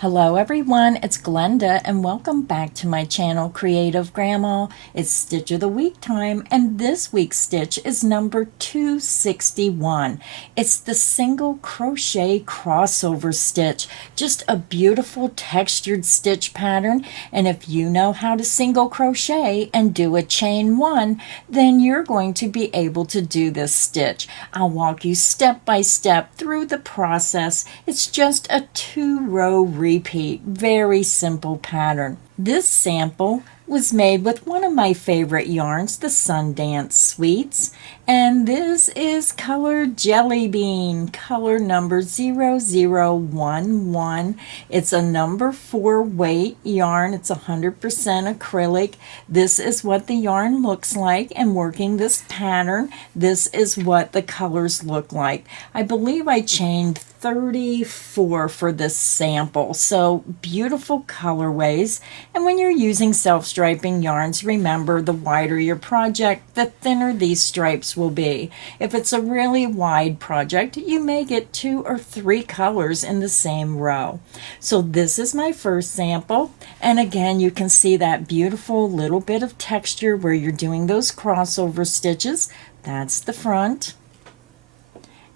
Hello everyone, it's Glenda and welcome back to my channel Creative Grandma. It's Stitch of the Week time and this week's stitch is number 261. It's the Single Crochet Crossover Stitch. Just a beautiful textured stitch pattern, and if you know how to single crochet and do a chain one, then you're going to be able to do this stitch. I'll walk you step by step through the process. It's just a 2-row repeat, very simple pattern. This sample was made with one of my favorite yarns, the Sundance Sweets, and this is color Jelly Bean, color number 0011. It's a number 4 weight yarn. It's 100% acrylic. This is what the yarn looks like, and working this pattern, this is what the colors look like. I believe I chained 34 for this sample, so beautiful colorways. And when you're using self-striping yarns, remember, the wider your project, the thinner these stripes will be. If it's a really wide project, you may get 2 or 3 colors in the same row. So this is my first sample, and again you can see that beautiful little bit of texture where you're doing those crossover stitches. That's the front.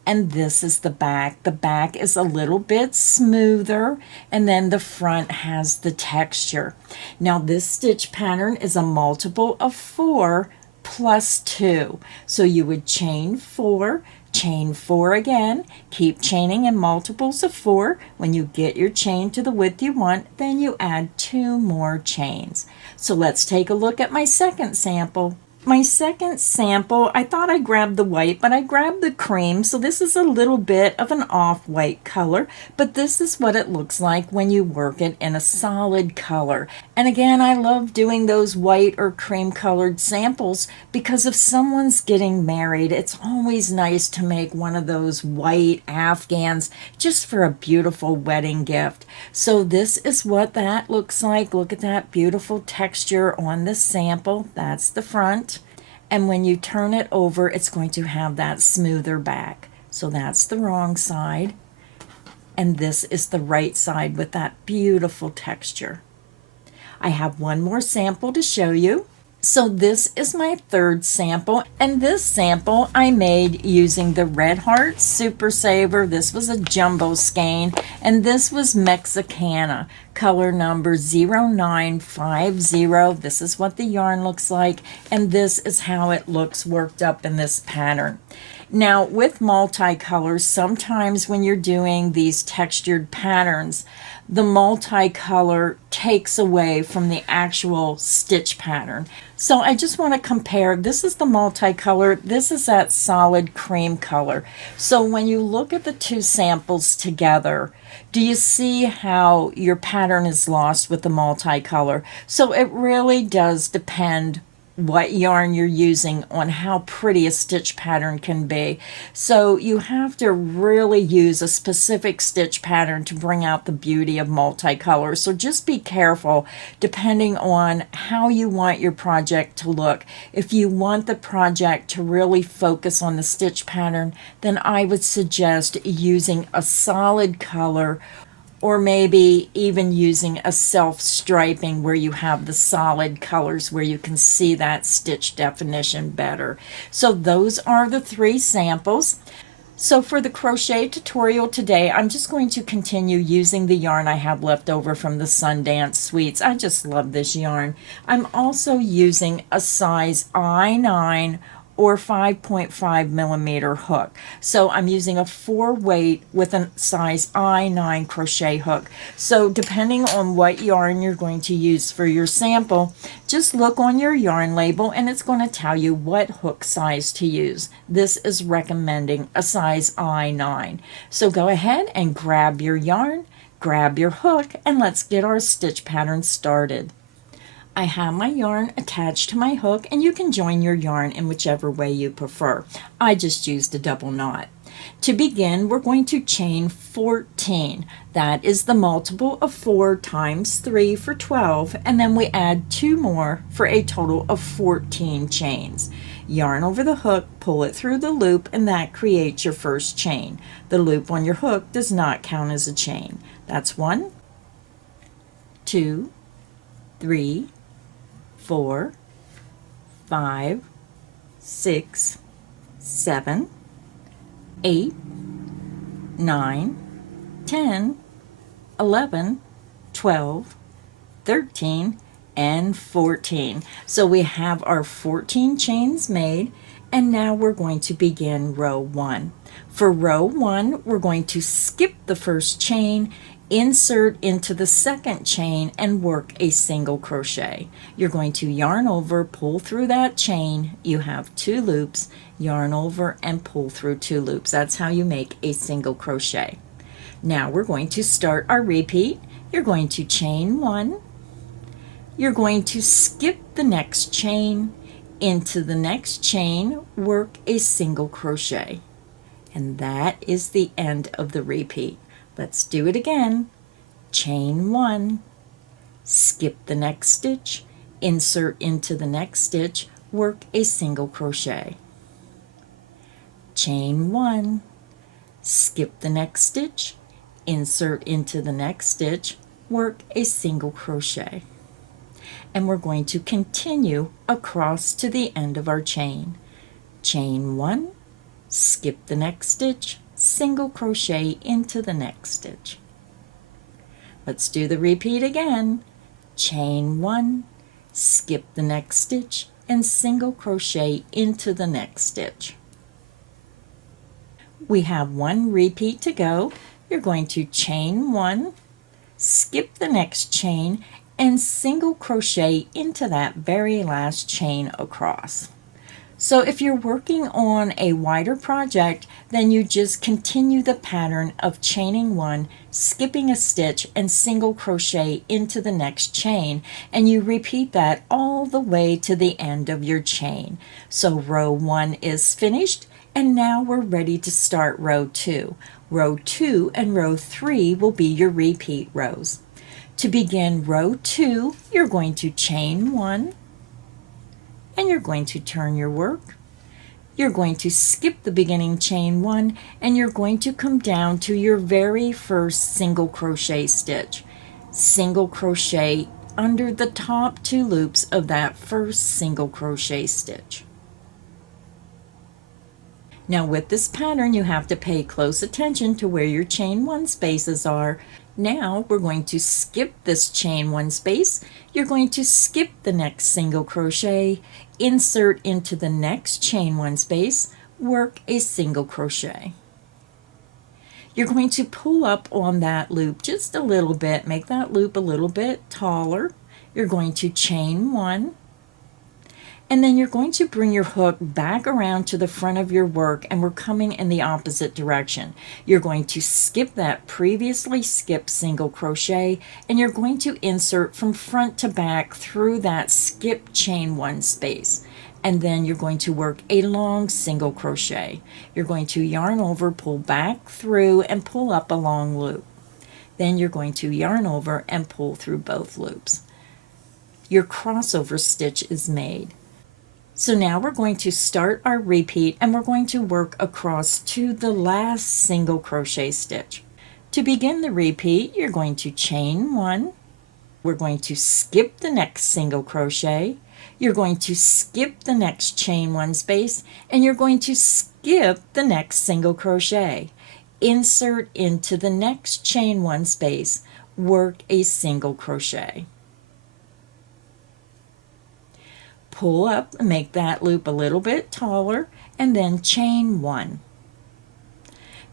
And this is the back. The back is a little bit smoother, and then the front has the texture. Now this stitch pattern is a multiple of 4 plus 2. So you would chain 4 again, keep chaining in multiples of 4. When you get your chain to the width you want, then you add 2 more chains. So let's take a look at my second sample. My second sample, I thought I grabbed the white, but I grabbed the cream. So this is a little bit of an off-white color, but this is what it looks like when you work it in a solid color. And again, I love doing those white or cream colored samples because if someone's getting married, it's always nice to make one of those white Afghans just for a beautiful wedding gift. So this is what that looks like. Look at that beautiful texture on the sample. That's the front. And when you turn it over, it's going to have that smoother back. So that's the wrong side. And this is the right side with that beautiful texture. I have one more sample to show you. So this is my third sample, and this sample I made using the Red Heart Super Saver. This was a jumbo skein, and this was Mexicana, color number 0950. This is what the yarn looks like, and this is how it looks worked up in this pattern. Now with multicolors, sometimes when you're doing these textured patterns, the multicolor takes away from the actual stitch pattern. So I just want to compare. This is the multicolor. This is that solid cream color. So when you look at the two samples together, do you see how your pattern is lost with the multicolor? So it really does depend what yarn you're using on how pretty a stitch pattern can be. So you have to really use a specific stitch pattern to bring out the beauty of multicolor. So just be careful depending on how you want your project to look. If you want the project to really focus on the stitch pattern, then I would suggest using a solid color, or maybe even using a self-striping where you have the solid colors where you can see that stitch definition better. So those are the 3 samples. So for the crochet tutorial today, I'm just going to continue using the yarn I have left over from the Sundance Sweets. I just love this yarn. I'm also using a size I9 or 5.5 millimeter hook. So I'm using a 4 weight with a size I9 crochet hook. So depending on what yarn you're going to use for your sample, just look on your yarn label and it's going to tell you what hook size to use. This is recommending a size I9. So go ahead and grab your yarn, grab your hook, and let's get our stitch pattern started. I have my yarn attached to my hook, and you can join your yarn in whichever way you prefer. I just used a double knot. To begin, we're going to chain 14. That is the multiple of 4 times 3 for 12, and then we add 2 more for a total of 14 chains. Yarn over the hook, pull it through the loop, and that creates your first chain. The loop on your hook does not count as a chain. That's 1, 2, 3, 4, 5, 6, 7, 8, 9, 10, 11, 12, 13, and 14. So we have our 14 chains made, and now we're going to begin row 1. For row 1, we're going to skip the first chain, insert into the second chain, and work a single crochet. You're going to yarn over, pull through that chain. You have 2 loops, yarn over and pull through 2 loops. That's how you make a single crochet. Now we're going to start our repeat. You're going to chain 1. You're going to skip the next chain, into the next chain, work a single crochet. And that is the end of the repeat. Let's do it again. Chain 1, skip the next stitch, insert into the next stitch, work a single crochet. Chain 1, skip the next stitch, insert into the next stitch, work a single crochet. And we're going to continue across to the end of our chain. Chain 1, skip the next stitch, single crochet into the next stitch. Let's do the repeat again. Chain 1, skip the next stitch, and single crochet into the next stitch. We have 1 repeat to go. You're going to chain 1, skip the next chain, and single crochet into that very last chain across. So if you're working on a wider project, then you just continue the pattern of chaining 1, skipping a stitch, and single crochet into the next chain, and you repeat that all the way to the end of your chain. So row 1 is finished, and now we're ready to start row 2. Row 2 and row 3 will be your repeat rows. To begin row 2, you're going to chain 1, and you're going to turn your work. You're going to skip the beginning chain 1, and you're going to come down to your very first single crochet stitch. Single crochet under the top 2 loops of that first single crochet stitch. Now with this pattern, you have to pay close attention to where your chain 1 spaces are. Now we're going to skip this chain 1 space. You're going to skip the next single crochet, insert into the next chain 1 space, work a single crochet. You're going to pull up on that loop just a little bit, make that loop a little bit taller. You're going to chain 1, and then you're going to bring your hook back around to the front of your work, and we're coming in the opposite direction. You're going to skip that previously skipped single crochet, and you're going to insert from front to back through that skipped chain 1 space. And then you're going to work a long single crochet. You're going to yarn over, pull back through, and pull up a long loop. Then you're going to yarn over and pull through both loops. Your crossover stitch is made. So now we're going to start our repeat, and we're going to work across to the last single crochet stitch. To begin the repeat, you're going to chain 1. We're going to skip the next single crochet. You're going to skip the next chain 1 space, and you're going to skip the next single crochet. Insert into the next chain 1 space, work a single crochet. Pull up and make that loop a little bit taller, and then chain 1.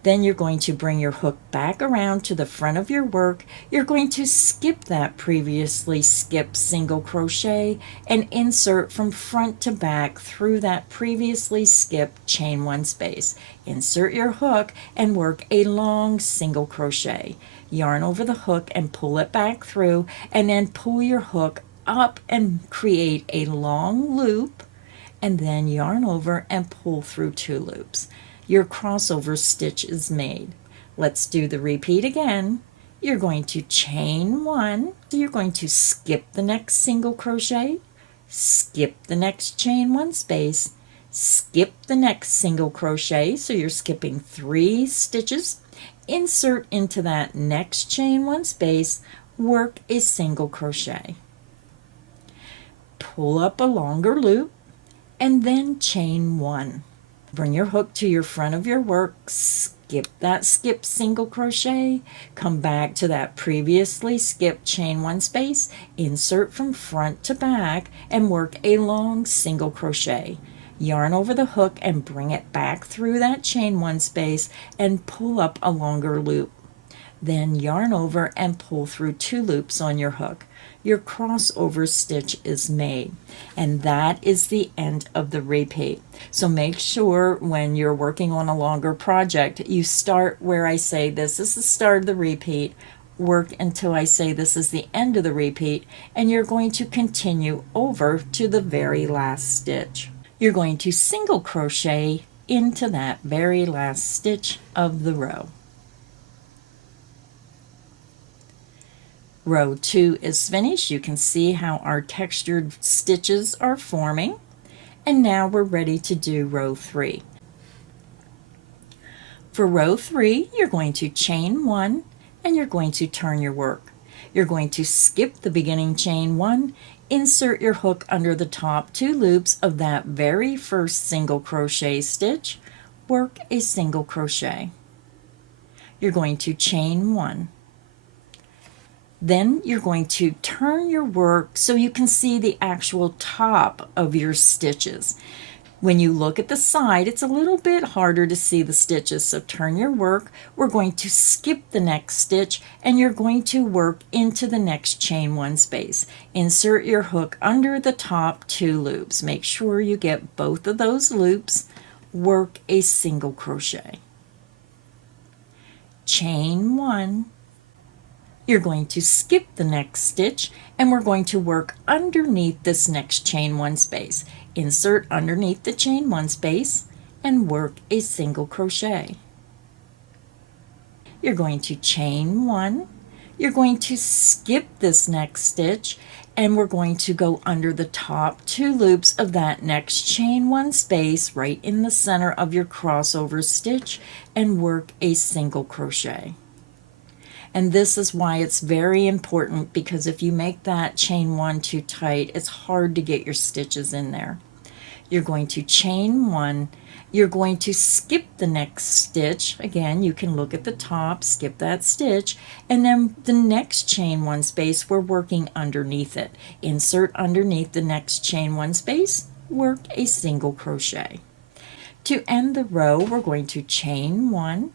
Then you're going to bring your hook back around to the front of your work. You're going to skip that previously skipped single crochet and insert from front to back through that previously skipped chain 1 space. Insert your hook and work a long single crochet. Yarn over the hook and pull it back through, and then pull your hook up and create a long loop, and then yarn over and pull through 2 loops. Your crossover stitch is made. Let's do the repeat again. You're going to chain 1, so you're going to skip the next single crochet, skip the next chain 1 space, skip the next single crochet, so you're skipping 3 stitches, insert into that next chain 1 space, work a single crochet. Pull up a longer loop and then chain 1. Bring your hook to your front of your work, skip that skipped single crochet, come back to that previously skipped chain 1 space, insert from front to back, and work a long single crochet. Yarn over the hook and bring it back through that chain 1 space and pull up a longer loop. Then yarn over and pull through 2 loops on your hook. Your crossover stitch is made, and that is the end of the repeat. So make sure when you're working on a longer project, you start where I say this is the start of the repeat, work until I say this is the end of the repeat, and you're going to continue over to the very last stitch. You're going to single crochet into that very last stitch of the row. Row 2 is finished. You can see how our textured stitches are forming. And now we're ready to do row 3. For row 3, you're going to chain 1 and you're going to turn your work. You're going to skip the beginning chain 1, insert your hook under the top 2 loops of that very first single crochet stitch, work a single crochet. You're going to chain 1. Then you're going to turn your work so you can see the actual top of your stitches. When you look at the side, it's a little bit harder to see the stitches, so turn your work. We're going to skip the next stitch and you're going to work into the next chain 1 space. Insert your hook under the top 2 loops. Make sure you get both of those loops. Work a single crochet. Chain 1. You're going to skip the next stitch and we're going to work underneath this next chain 1 space. Insert underneath the chain 1 space and work a single crochet. You're going to chain 1. You're going to skip this next stitch and we're going to go under the top 2 loops of that next chain 1 space right in the center of your crossover stitch and work a single crochet. And this is why it's very important, because if you make that chain 1 too tight, it's hard to get your stitches in there. You're going to chain 1. You're going to skip the next stitch. Again, you can look at the top, skip that stitch, and then the next chain 1 space, we're working underneath it. Insert underneath the next chain 1 space, work a single crochet. To end the row, we're going to chain 1.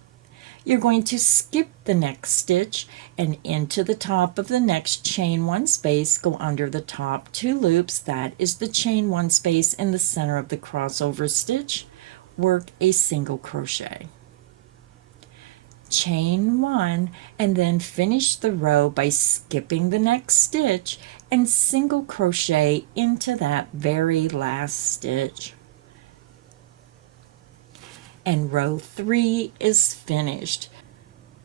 You're going to skip the next stitch and into the top of the next chain 1 space, go under the top 2 loops. That is the chain 1 space in the center of the crossover stitch. Work a single crochet. Chain 1 and then finish the row by skipping the next stitch and single crochet into that very last stitch. And row 3 is finished.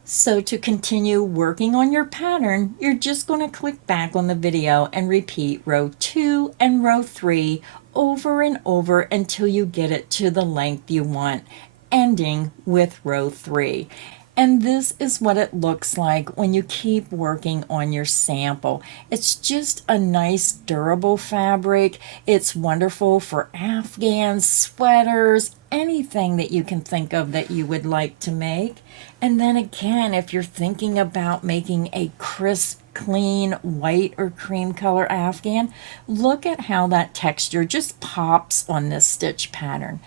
So to continue working on your pattern, you're just going to click back on the video and repeat row 2 and row 3 over and over until you get it to the length you want, ending with row 3. And this is what it looks like when you keep working on your sample. It's just a nice durable fabric. It's wonderful for afghans, sweaters, anything that you can think of that you would like to make. And then again, if you're thinking about making a crisp, clean white or cream color afghan, look at how that texture just pops on this stitch pattern.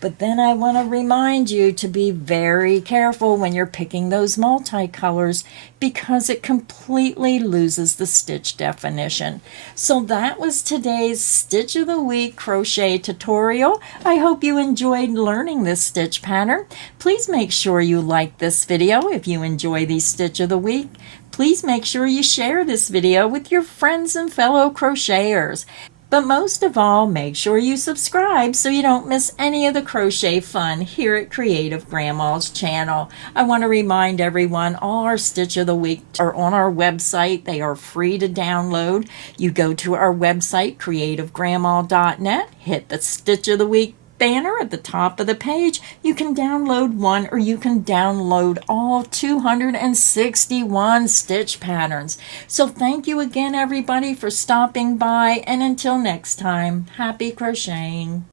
But then I want to remind you to be very careful when you're picking those multicolors, because it completely loses the stitch definition. So that was today's Stitch of the Week crochet tutorial. I hope you enjoyed learning this stitch pattern. Please make sure you like this video if you enjoy these Stitch of the Week. Please make sure you share this video with your friends and fellow crocheters. But most of all, make sure you subscribe so you don't miss any of the crochet fun here at Creative Grandma's channel. I want to remind everyone, all our Stitch of the Week are on our website. They are free to download. You go to our website, creativegrandma.net, hit the Stitch of the Week banner at the top of the page, you can download one or you can download all 261 stitch patterns. So thank you again, everybody, for stopping by, and until next time, happy crocheting.